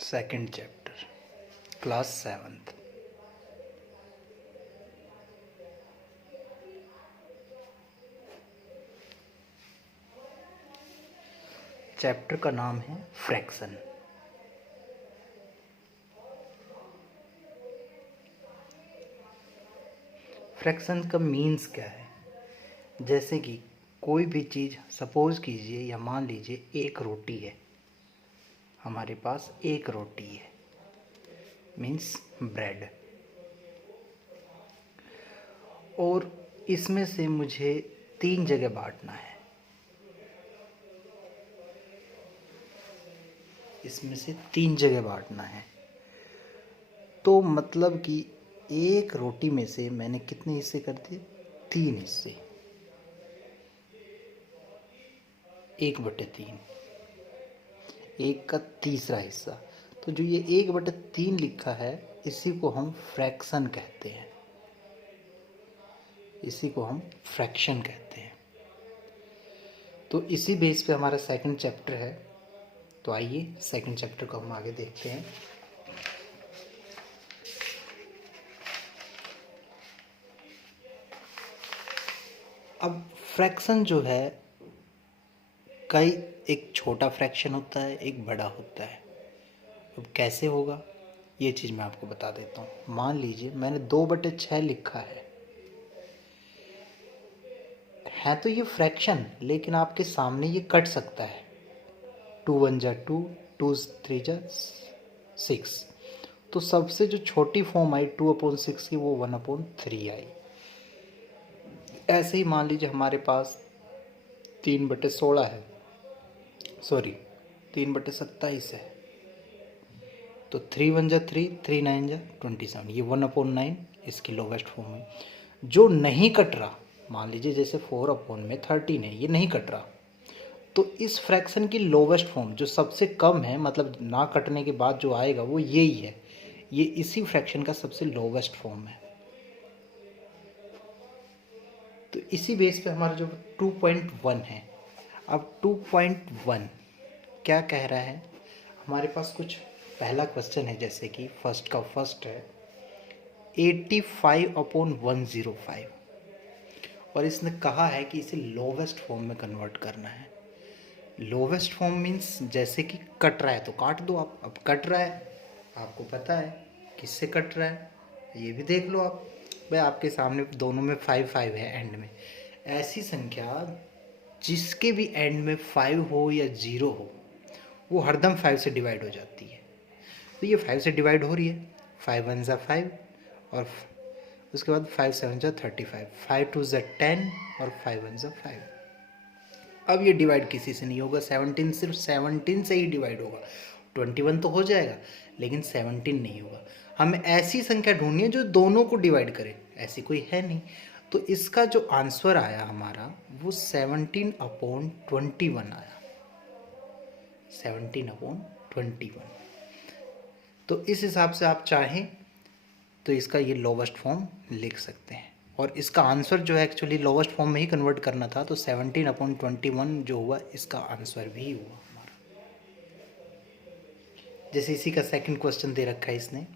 Second chapter, class 7th। Chapter का नाम है फ्रैक्शन। फ्रैक्शन का मीन्स क्या है? जैसे कि कोई भी चीज़ सपोज कीजिए या मान लीजिए एक रोटी है, हमारे पास एक रोटी है, मीन्स ब्रेड, और इसमें से मुझे 3 जगह बांटना है। इसमें से 3 जगह बांटना है, तो मतलब कि एक रोटी में से मैंने कितने हिस्से कर दिए? 3 हिस्से, 1/3, एक का तीसरा हिस्सा। तो जो ये 1/3 लिखा है, इसी को हम फ्रैक्शन कहते हैं, इसी को हम फ्रैक्शन कहते हैं। तो इसी बेस पे हमारा सेकंड चैप्टर है। तो आइए सेकंड चैप्टर को हम आगे देखते हैं। अब फ्रैक्शन जो है, कई एक छोटा फ्रैक्शन होता है, एक बड़ा होता है। अब कैसे होगा ये चीज़ मैं आपको बता देता हूँ। मान लीजिए मैंने 2/6 लिखा है तो ये फ्रैक्शन, लेकिन आपके सामने ये कट सकता है। 2 1 जा 2, 2 3 जा 6। तो सबसे जो छोटी फॉर्म आई 2/6 की, वो 1/3 आई। ऐसे ही मान लीजिए हमारे पास 3/16 है, सॉरी 3/27 है, तो 3 1 जा 3, 3 9 जा 27, ये 1/9 इसकी लोवेस्ट फॉर्म है। जो नहीं कट रहा, मान लीजिए जैसे 4/13 है, ये नहीं कट रहा, तो इस फ्रैक्शन की लोवेस्ट फॉर्म जो सबसे कम है, मतलब ना कटने के बाद जो आएगा वो यही है। ये इसी फ्रैक्शन का सबसे लोवेस्ट फॉर्म है। तो इसी बेस पे हमारा जो 2.1 है। अब 2.1 क्या कह रहा है? हमारे पास कुछ पहला क्वेश्चन है, जैसे कि फर्स्ट का फर्स्ट है 85/105, और इसने कहा है कि इसे लोवेस्ट फॉर्म में कन्वर्ट करना है। लोवेस्ट फॉर्म मीन्स जैसे कि कट रहा है तो काट दो आप। अब कट रहा है, आपको पता है किससे कट रहा है, ये भी देख लो आप। भाई आपके सामने दोनों में 5 5 है एंड में। ऐसी संख्या जिसके भी एंड में 5 हो या 0 हो, वो हरदम 5 से डिवाइड हो जाती है। तो ये 5 से डिवाइड हो रही है। 5 1 ज़ा 5, और उसके बाद 5 7 ज़ा 35, 5 2 ज़ा 10, और 5 1 ज़ा 5। अब ये डिवाइड किसी से नहीं होगा, 17 सिर्फ 17 से ही डिवाइड होगा। 21 तो हो जाएगा, लेकिन 17 नहीं होगा। हमें ऐसी संख्या ढूंढनी है जो दोनों को डिवाइड करे, ऐसी कोई है नहीं। तो इसका जो आंसर आया हमारा, वो 17/21 आया, 17/21। तो इस हिसाब से आप चाहें तो इसका ये लोवेस्ट फॉर्म लिख सकते हैं, और इसका आंसर जो है एक्चुअली लोवेस्ट फॉर्म में ही कन्वर्ट करना था। तो 17/21 जो हुआ, इसका आंसर भी हुआ हमारा। जैसे इसी का सेकंड क्वेश्चन दे रखा है इसने,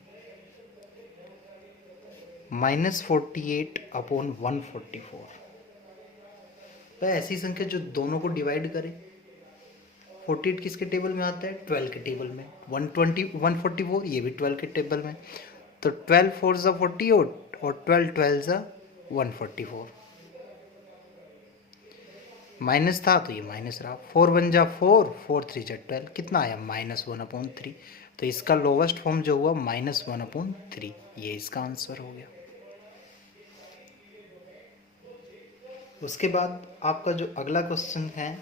-48/144। तो ऐसी संख्या जो दोनों को डिवाइड करे। 48 किसके टेबल में आता है? 12 के टेबल में। 144 ये भी 12 के टेबल में। तो 12 4 ज़ा 48, और 12 12 ज़ा 144। माइनस था तो ये माइनस रहा। 4 1 जा 4, 4 3 जा 12, कितना आया? -1/3। तो इसका लोवेस्ट फॉर्म जो हुआ -1/3, ये इसका आंसर हो गया। उसके बाद आपका जो अगला क्वेश्चन है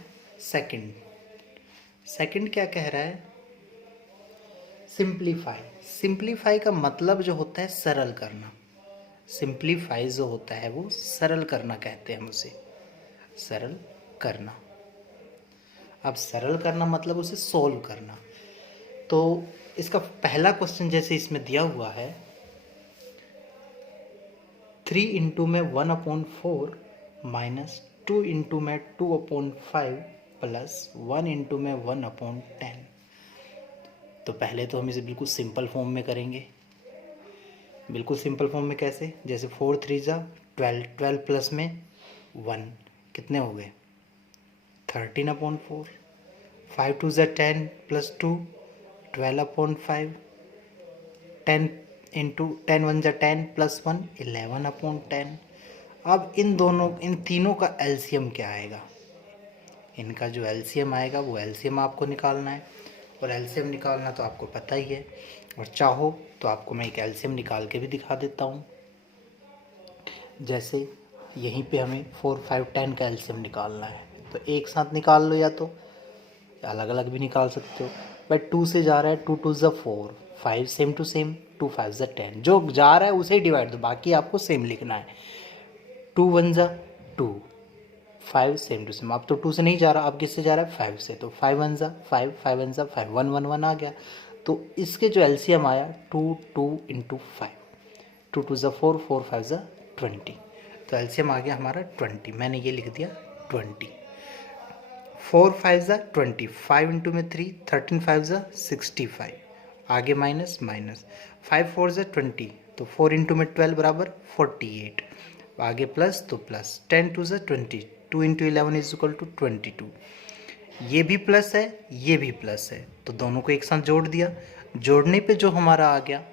सेकंड क्या कह रहा है? सिंप्लीफाई। सिंप्लीफाई का मतलब जो होता है सरल करना। सिंप्लीफाई जो होता है वो सरल करना कहते हैं हम उसे, सरल करना। अब सरल करना मतलब उसे सोल्व करना। तो इसका पहला क्वेश्चन जैसे इसमें दिया हुआ है, 3 इंटू में 1/4 माइनस 2 इंटू में 2/5 प्लस 1 इंटू में 1/10। तो पहले तो हम इसे बिल्कुल सिंपल फॉर्म में करेंगे। बिल्कुल सिंपल फॉर्म में कैसे? जैसे 4 3 जा 12, 12 प्लस में 1 कितने हो गए? 13/4। 5 2 जा 10 प्लस 2 12/5। 10 इंटू 10 1 जा 10 प्लस 1 11/10। अब इन तीनों का एलसीएम क्या आएगा? इनका जो एलसीएम आएगा वो एलसीएम आपको निकालना है, और एलसीएम निकालना तो आपको पता ही है। और चाहो तो आपको मैं एक एलसीएम निकाल के भी दिखा देता हूँ। जैसे यहीं पे हमें 4 5 10 का एलसीएम निकालना है, तो एक साथ निकाल लो, या तो अलग अलग भी निकाल सकते हो। बट 2 से जा रहा है, 2 2 ज़ा 4, 5 सेम टू सेम, 2 5 ज़ा 10, जो जा रहा है उसे डिवाइड दो, बाकी आपको सेम लिखना है। 2 1 ज़ा 2, 5 सेम टू सेम। अब तो 2 से नहीं जा रहा, अब किससे जा रहा है? 5 से। तो 5 1 ज़ा 5, 5 1 ज़ा 5, 1 1 1 आ गया। तो इसके जो एलसीएम आया 2 2 इंटू 5, 2 2 ज़ा 4, 4 5 ज़ा 20। तो एलसीएम आ गया हमारा 20। मैंने ये लिख दिया 20। 4 5 ज़ा 20, 5 इंटू में 3, 13 5 ज़ा 65। आगे माइनस माइनस, 5 4 ज़ा 20, तो 4 इंटू में 12 बराबर 48। आगे प्लस तो प्लस, 10 2 ज़ा 20, 2 इंटू 11 इज इक्वल टू 22। ये भी प्लस है, ये भी प्लस है, तो दोनों को एक साथ जोड़ दिया। जोड़ने पे जो हमारा आ गया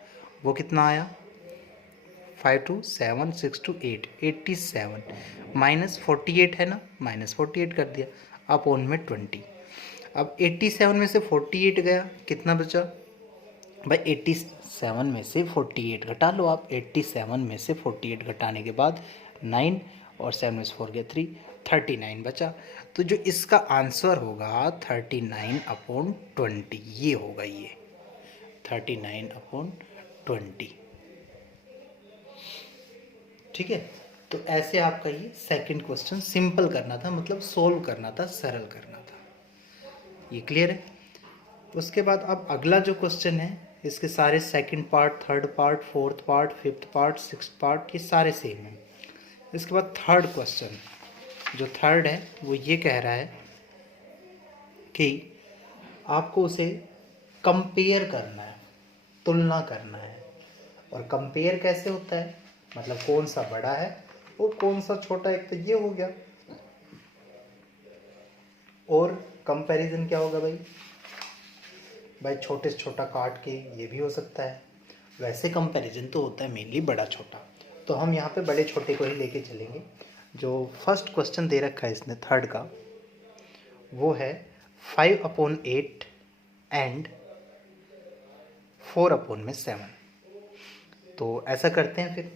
वो कितना आया? 5 2 7 6 2 8, 87 माइनस 48 है ना, माइनस 48 कर दिया। अपॉन में 20। अब 87 में से 48 गया, कितना बचा भाई? 87 में से 48 घटा लो आप। 87 में से 48 घटाने के बाद 9, और 7 में से 4 गया 3, 39 बचा। तो जो इसका आंसर होगा 39/20, ये होगा, ये 39/20। ठीक है, तो ऐसे आपका ये सेकंड क्वेश्चन सिंपल करना था, मतलब सोल्व करना था, सरल करना था। ये क्लियर है? उसके बाद अब अगला जो क्वेश्चन है, इसके सारे second part, third part, fourth part, fifth part, sixth part, ये सारे सेम हैं। इसके बाद थर्ड क्वेश्चन, जो थर्ड है वो ये कह रहा है कि आपको उसे कंपेयर करना है, तुलना करना है। और कंपेयर कैसे होता है? मतलब कौन सा बड़ा है और कौन सा छोटा, एक तो ये हो गया। और कंपैरिजन क्या होगा भाई? भाई छोटे से छोटा काट के ये भी हो सकता है। वैसे कंपैरिजन तो होता है मेनली बड़ा छोटा, तो हम यहाँ पे बड़े छोटे को ही लेके चलेंगे। जो फर्स्ट क्वेश्चन दे रखा है इसने थर्ड का, वो है 5/8 एंड 4/7। तो ऐसा करते हैं, फिर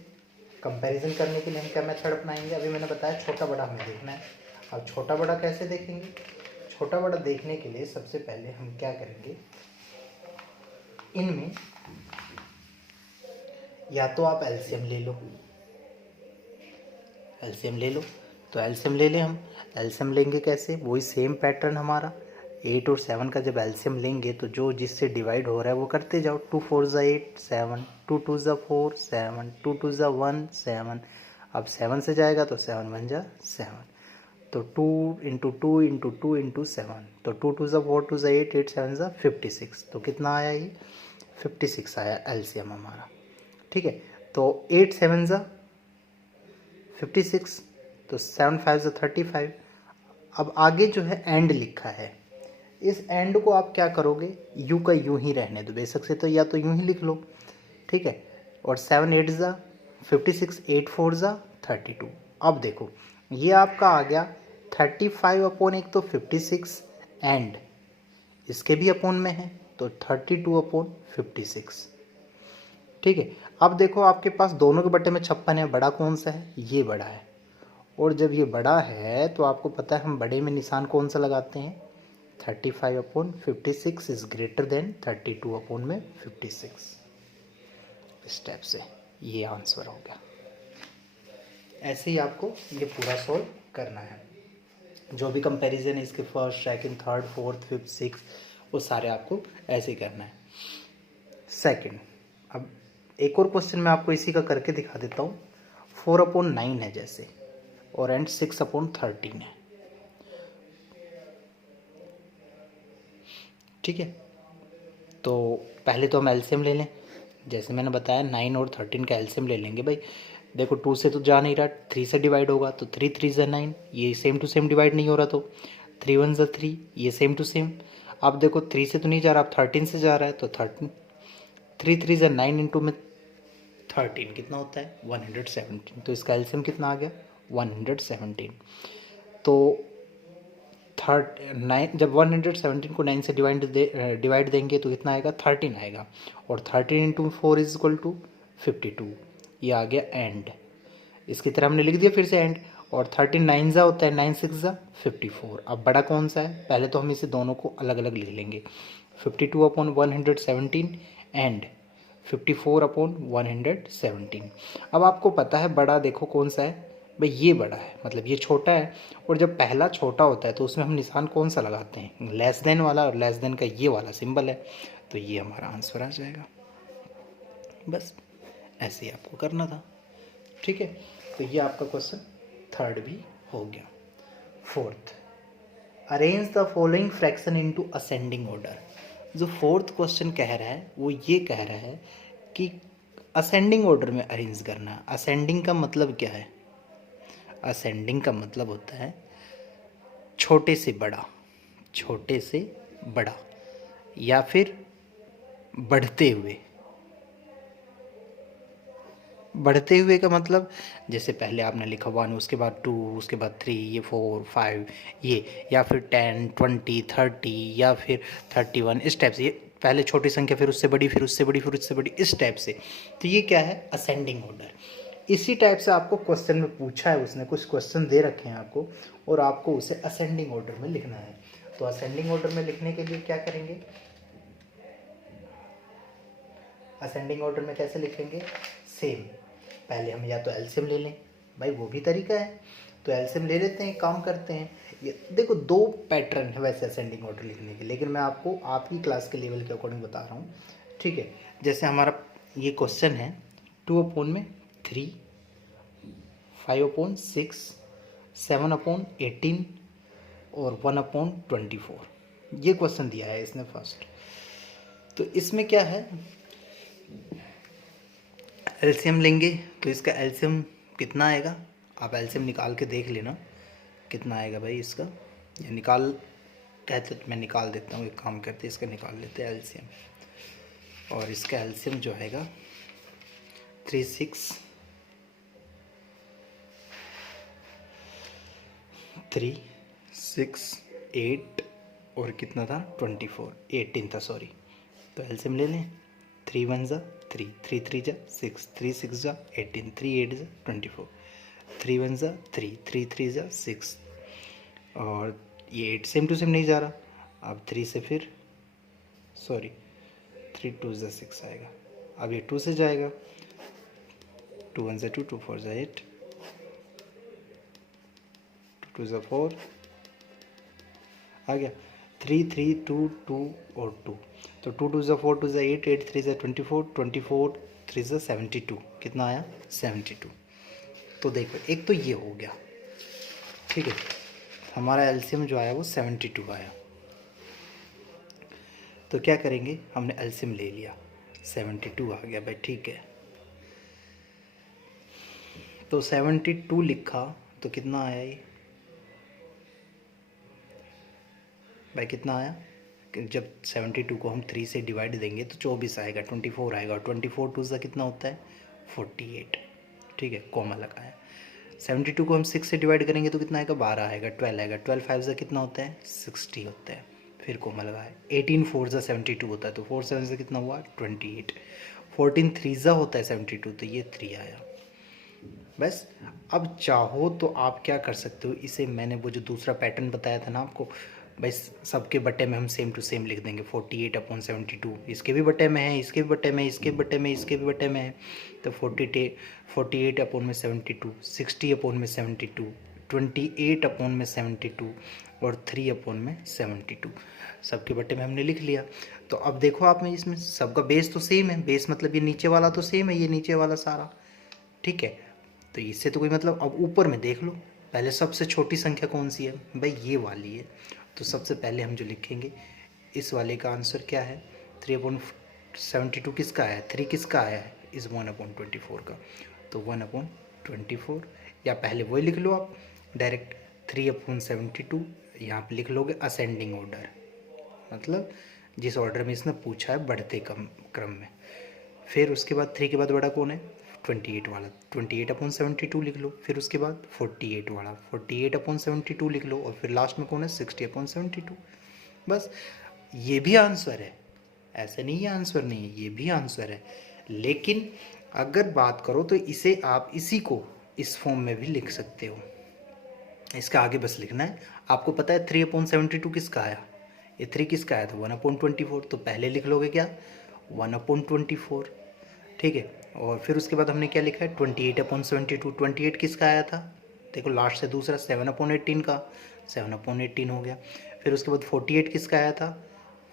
कंपैरिजन करने के लिए हम क्या मेथड अपनाएंगे? अभी मैंने बताया छोटा बड़ा हमें देखना है। अब छोटा बड़ा कैसे देखेंगे? छोटा बड़ा देखने के लिए सबसे पहले हम क्या करेंगे, इनमें या तो आप एलसीएम ले लो, एलसीएम ले लो। तो एलसीएम ले लें हम। एलसीएम लेंगे कैसे? वही सेम पैटर्न हमारा। 8 और 7 का जब एलसीएम लेंगे तो जो जिससे डिवाइड हो रहा है वो करते जाओ। 2 4 ज़ा 8 7, 2 2 ज़ा 4 7, 2 2 ज़ा 1 7। अब 7 से जाएगा तो 7 1 ज़ा 7, तो 2 इंटू 2 इंटू 2 इंटू 7, तो 2 2 ज़ा 4 2 ज़ा 8, 8 7 ज़ा 56। तो कितना आया ये? 56 आया एलसीएम हमारा। ठीक है, तो 8 7 ज़ा 56, तो 7 5 ज़ा 35। अब आगे जो है एंड लिखा है, इस एंड को आप क्या करोगे? यू का यूं ही रहने दो, बेशक से तो या तो यूं ही लिख लो। ठीक है, और 7 8 ज़ा 56, 8 4 ज़ा 32। अब देखो ये आपका आ गया 35 एक तो 56 एंड इसके भी अपोन में है, तो 32/56। ठीक है, अब देखो आपके पास दोनों के बट्टे में 56 है, बड़ा कौन सा है? ये बड़ा है। और जब ये बड़ा है तो आपको पता है हम बड़े में निशान कौन सा लगाते हैं? 35/56 इज ग्रेटर देन 32/56। स्टेप से ये आंसर हो गया। ऐसे ही आपको ये पूरा सॉल्व करना है। जो भी कंपैरिजन है इसके first second third fourth fifth six, वो सारे आपको ऐसे ही करना है। सेकंड, अब एक और क्वेश्चन मैं आपको इसी का करके दिखा देता हूँ। 4/9 है जैसे, और एंड 6/13 है। ठीक है, तो पहले तो हम एलसीएम ले लें। जैसे मैंने बताया 9 और 13 का एलसीएम ले लेंगे भाई। देखो 2 से तो जा नहीं रहा, 3 से डिवाइड होगा तो 3 3 ज़ा 9, ये सेम टू सेम डिवाइड नहीं हो रहा तो 3 1 ज़ा 3, ये सेम टू सेम। अब देखो 3 से तो नहीं जा रहा, अब 13 से जा रहा है तो 13 3 3 ज़ा 9 इंटू में 13 कितना होता है 117। तो इसका एलसीएम कितना आ गया 117। तो थर्ड 9, जब 117 को 9 से डिवाइड देंगे तो कितना आएगा 13 आएगा, और 13 इंटू 4 इज इक्वल टू 52। ये आ गया एंड। इसकी तरह हमने लिख दिया फिर से एंड। और 13 9 ज़ा होता है, 9 6 ज़ा 54। अब बड़ा कौन सा है, पहले तो हम इसे दोनों को अलग अलग लिख लेंगे। 52 अपॉन 117 एंड 54 अपॉन 117। अब आपको पता है बड़ा देखो कौन सा है भाई, ये बड़ा है, मतलब ये छोटा है। और जब पहला छोटा होता है तो उसमें हम निशान कौन सा लगाते हैं, लेस देन वाला, और लेस देन का ये वाला सिंबल है। तो ये हमारा आंसर आ जाएगा। बस ऐसे ही आपको करना था, ठीक है। तो ये आपका क्वेश्चन थर्ड भी हो गया। Fourth, arrange the following fraction into ascending order. जो फोर्थ क्वेश्चन कह रहा है वो ये कह रहा है कि असेंडिंग ऑर्डर में अरेंज करना है। असेंडिंग का मतलब क्या है, असेंडिंग का मतलब होता है छोटे से बड़ा, छोटे से बड़ा, या फिर बढ़ते हुए। बढ़ते हुए का मतलब जैसे पहले आपने लिखा 1, उसके बाद 2, उसके बाद 3, ये 4 5, ये, या फिर 10 20 30, या फिर 31, इस टाइप से। ये पहले छोटी संख्या, फिर उससे बड़ी, फिर उससे बड़ी, फिर उससे बड़ी, इस टाइप से। तो ये क्या है असेंडिंग ऑर्डर। इसी टाइप से आपको क्वेश्चन में पूछा है, उसने कुछ क्वेश्चन दे रखे हैं आपको, और आपको उसे असेंडिंग ऑर्डर में लिखना है। तो असेंडिंग ऑर्डर में लिखने के लिए क्या करेंगे, असेंडिंग ऑर्डर में कैसे लिखेंगे, सेम। पहले हम या तो एलसीएम ले लें, भाई वो भी तरीका है, तो एलसीएम ले लेते हैं, काम करते हैं। ये देखो दो पैटर्न है वैसे असेंडिंग ऑर्डर लिखने के, लेकिन मैं आपको आपकी क्लास के लेवल के अकॉर्डिंग बता रहा हूँ, ठीक है। जैसे हमारा ये क्वेश्चन है 2/3, 5/6, 7/18 और 1/24, ये क्वेश्चन दिया है इसने फर्स्ट। तो इसमें क्या है, एलसीएम लेंगे तो इसका एलसीएम कितना आएगा, आप एलसीएम निकाल के देख लेना कितना आएगा भाई इसका। ये निकाल कहते तो मैं निकाल देता हूँ, एक काम करते इसका निकाल लेते हैं एलसीएम। और इसका एलसीएम जो आएगा 3 6 3 6 8 और कितना था 24 18 था सॉरी। तो एलसीएम ले लें, 3 1 ज़ा 3, 3 3 ज़ा 6, 3 6 ज़ा 18, 3 8 ज़ा 24, 3 1 ज़ा 3, 3 3 ज़ा 6, और ये 8 सेम टू सेम नहीं जा रहा। अब 3 से फिर सॉरी 3 2 ज़ा 6 आएगा। अब ये 2 से जाएगा, 2 1 ज़ा 2, 2 4 ज़ा 8, 2 2 ज़ा 4 आ गया, 3 3 2 2 और 2। तो 2 2 ज़ा 4, 2 ज़ा 8, 8 3 ज़ा 24, 24 3 ज़ा 72, कितना आया 72। तो देखो एक तो ये हो गया, ठीक है, हमारा एलसीएम जो आया वो 72 आया। तो क्या करेंगे, हमने एलसीएम ले लिया, 72 आ गया भाई, ठीक है। तो 72 लिखा तो कितना आया ये भाई, कितना आया, जब 72 को हम 3 से डिवाइड देंगे तो 24 आएगा, 24 आएगा, और 24 2 सा कितना होता है 48, ठीक है, कॉमा लगाया। 72 को हम 6 से डिवाइड करेंगे तो कितना आएगा 12 आएगा, 12 आएगा, 12 5 सा कितना होता है 60 होता है, फिर कॉमा लगाया। 18 4 सा 72 होता है, तो 4 7 से कितना हुआ 28, 14 3 सा होता है 72, तो ये 3 आया। बस अब चाहो तो आप क्या कर सकते हो, इसे मैंने वो जो दूसरा पैटर्न बताया था ना आपको, भाई सबके बटे में हम सेम टू सेम लिख देंगे, 48/72, इसके भी बटे में है, इसके भी बटे में, इसके भी बटे में, इसके भी बटे में है। तो 48/72, 60/72, 28/72 और 3/72, सबके बटे में हमने लिख लिया। तो अब देखो आप में इसमें सबका बेस तो सेम है, बेस मतलब ये नीचे वाला तो सेम है, ये नीचे वाला सारा, ठीक है। तो इससे तो कोई मतलब, अब ऊपर में देख लो, पहले सबसे छोटी संख्या कौन सी है भाई, ये वाली है। तो सबसे पहले हम जो लिखेंगे, इस वाले का आंसर क्या है 3/72 किसका आया है, 3 किसका आया है, इस 1/24 का, तो 1/24, या पहले वही लिख लो आप डायरेक्ट 3/72, यहाँ पे लिख लोगे असेंडिंग ऑर्डर, मतलब जिस ऑर्डर में इसने पूछा है बढ़ते क्रम में। फिर उसके बाद 3 के बाद बड़ा कौन है, 28 वाला, 28/72 लिख लो। फिर उसके बाद 48 वाला, 48/72 लिख लो। और फिर लास्ट में कौन है, 60/72। बस ये भी आंसर है, ऐसे नहीं है आंसर नहीं है, ये भी आंसर है। लेकिन अगर बात करो तो इसे आप इसी को इस फॉर्म में भी लिख सकते हो। इसका आगे बस लिखना है, आपको पता है 3/72 किसका आया, ये 3 किसका आया था, 1/24, तो पहले लिख लोगे क्या, 1/24, ठीक है। और फिर उसके बाद हमने क्या लिखा है, 28/72, 28 किसका आया था, देखो लास्ट से दूसरा 7/18 का, 7/18 हो गया। फिर उसके बाद 48 किसका आया था,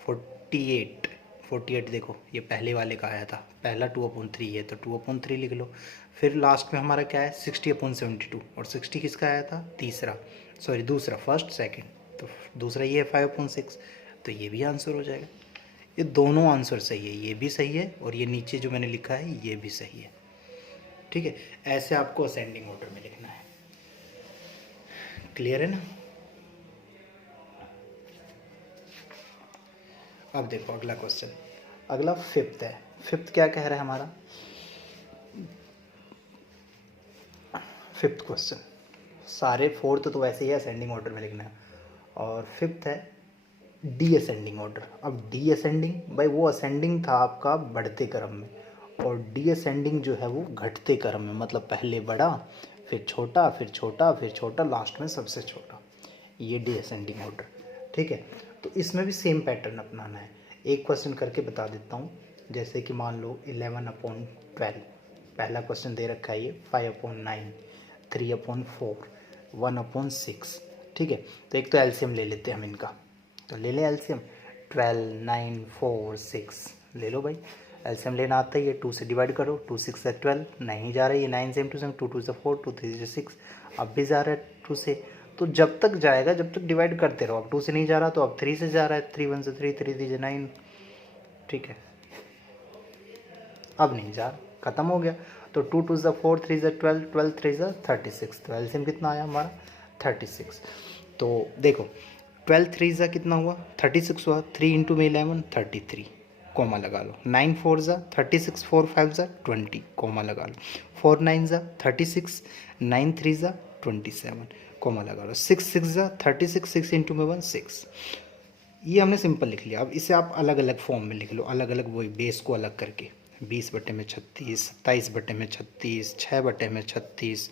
48, 48 देखो ये पहले वाले का आया था, पहला 2/3 है तो 2/3 लिख लो। फिर लास्ट में हमारा क्या है, 60/72, और 60 किसका आया था, दूसरा, फर्स्ट सेकंड, तो दूसरा ये है 5/6, तो ये भी आंसर हो जाएगा। ये दोनों आंसर सही है, ये भी सही है और ये नीचे जो मैंने लिखा है ये भी सही है, ठीक है। ऐसे आपको असेंडिंग ऑर्डर में लिखना है, क्लियर है ना। अब देखो अगला क्वेश्चन, अगला फिफ्थ है। फिफ्थ क्या कह रहा है हमारा, फिफ्थ क्वेश्चन, सारे फोर्थ तो वैसे ही असेंडिंग ऑर्डर में लिखना है, और फिफ्थ है डी असेंडिंग ऑर्डर। अब डी असेंडिंग भाई वो असेंडिंग था आपका बढ़ते क्रम में, और डी असेंडिंग जो है वो घटते क्रम में, मतलब पहले बड़ा फिर छोटा फिर छोटा फिर छोटा लास्ट में सबसे छोटा, ये डी असेंडिंग ऑर्डर, ठीक है। तो इसमें भी सेम पैटर्न अपनाना है। एक क्वेश्चन करके बता देता हूँ, जैसे कि मान लो 11/12, पहला क्वेश्चन दे रखा है ये 5/9, 3/4, 1/6, ठीक है। तो एक तो एलसीएम ले लेते हैं हम इनका, तो ले लें एलसीएम, 12, 9, 4, 6 ले लो भाई, एलसीएम लेना आता ही है, 2 से डिवाइड करो, 2 6 से 12, नहीं जा रहा है ये 9 से 2 से 2 2 से 4, 2 3 से 6, अब भी जा रहा है 2 से, तो जब तक जाएगा जब तक डिवाइड करते रहो। अब 2 से नहीं जा रहा तो अब 3 से जा रहा है, 3 1 से 3, 3 3 से 9, ठीक है। अब नहीं जा रहा, खत्म हो गया, तो 2 2 से 4, 3 से 12, 12 3 से 36, तो एलसीएम कितना आया हमारा 36। तो देखो 12 3 ज़ा कितना हुआ 36 हुआ, 3 इंटू में 11 33, कोमा लगा लो, 9 4 ज़ा 36, 4 5 ज़ा 20, कोमा लगा लो, 4 9 ज़ा 36, 9 3 ज़ा 27, कोमा लगा लो, 6 6 ज़ा 36, 6 इंटू में 1 6। ये हमने सिंपल लिख लिया। अब इसे आप अलग अलग फॉर्म में लिख लो, अलग अलग वही बेस को अलग करके, 20/36, 27/36, 6/36,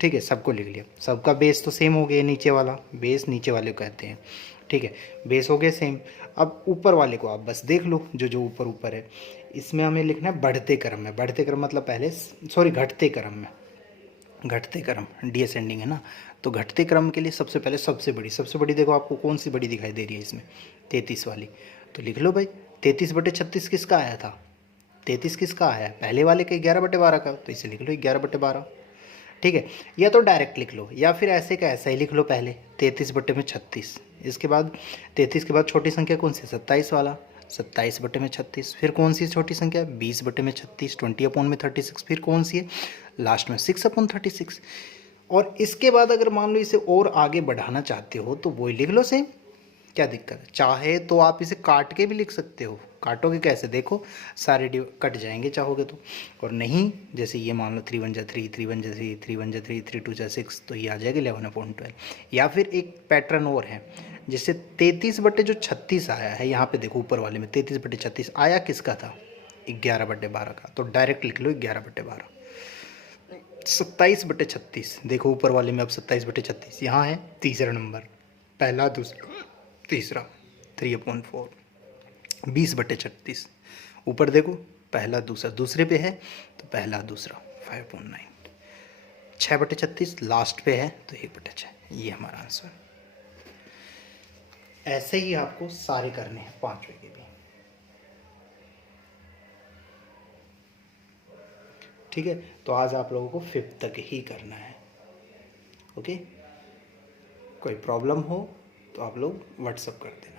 ठीक है, सबको लिख लिया। सबका बेस तो सेम हो गया, नीचे वाला बेस नीचे वाले को कहते हैं, ठीक है, बेस हो गया सेम। अब ऊपर वाले को आप बस देख लो, जो जो ऊपर ऊपर है, इसमें हमें लिखना है बढ़ते क्रम में। बढ़ते क्रम मतलब पहले घटते क्रम में, घटते क्रम डिसेंडिंग है ना, तो घटते क्रम के लिए सबसे पहले सबसे बड़ी देखो आपको कौन सी बड़ी दिखाई दे रही है इसमें, 33 वाली, तो लिख लो भाई 33/36 किसका आया था, 33 किसका आया है, पहले वाले के 11/12 का, तो इसे लिख लो 11/12, ठीक है। या तो डायरेक्ट लिख लो, या फिर ऐसे का ऐसा ही लिख लो, पहले 33/36, इसके बाद 33 के बाद छोटी संख्या कौन सी, 27 वाला, 27/36, फिर कौन सी छोटी संख्या 20/36, 20/36, फिर कौन सी है लास्ट में 6/36। और इसके बाद अगर मान लो इसे और आगे बढ़ाना चाहते हो तो वही लिख लो सेम, क्या दिक्कत है। चाहे तो आप इसे काट के भी लिख सकते हो, काटोगे कैसे देखो, सारे कट जाएंगे चाहोगे तो, और नहीं जैसे ये मान लो 3 1 जा 3, 3 1 जा 3, 3 1 जा 3, 3 2 जा 6, तो ये आ जाएगा 11/12। या फिर एक पैटर्न और है, जैसे 33/36 आया है, यहाँ पे देखो ऊपर वाले में 33/36 आया किसका था, 11/12 का, तो डायरेक्ट लिख लो 11/12। 27/36 देखो ऊपर वाले में, अब 27/36 यहाँ है तीसरा नंबर, पहला दूसरा तीसरा 3/4, 20/36 ऊपर देखो पहला दूसरा, दूसरे पे है तो पहला दूसरा 5/9, 6/36 लास्ट पे है तो 1/6, ये हमारा आंसर। ऐसे ही आपको सारे करने हैं पांचवे के भी, ठीक है। तो आज आप लोगों को 5th तक ही करना है, ओके। कोई प्रॉब्लम हो तो आप लोग व्हाट्सअप कर देना।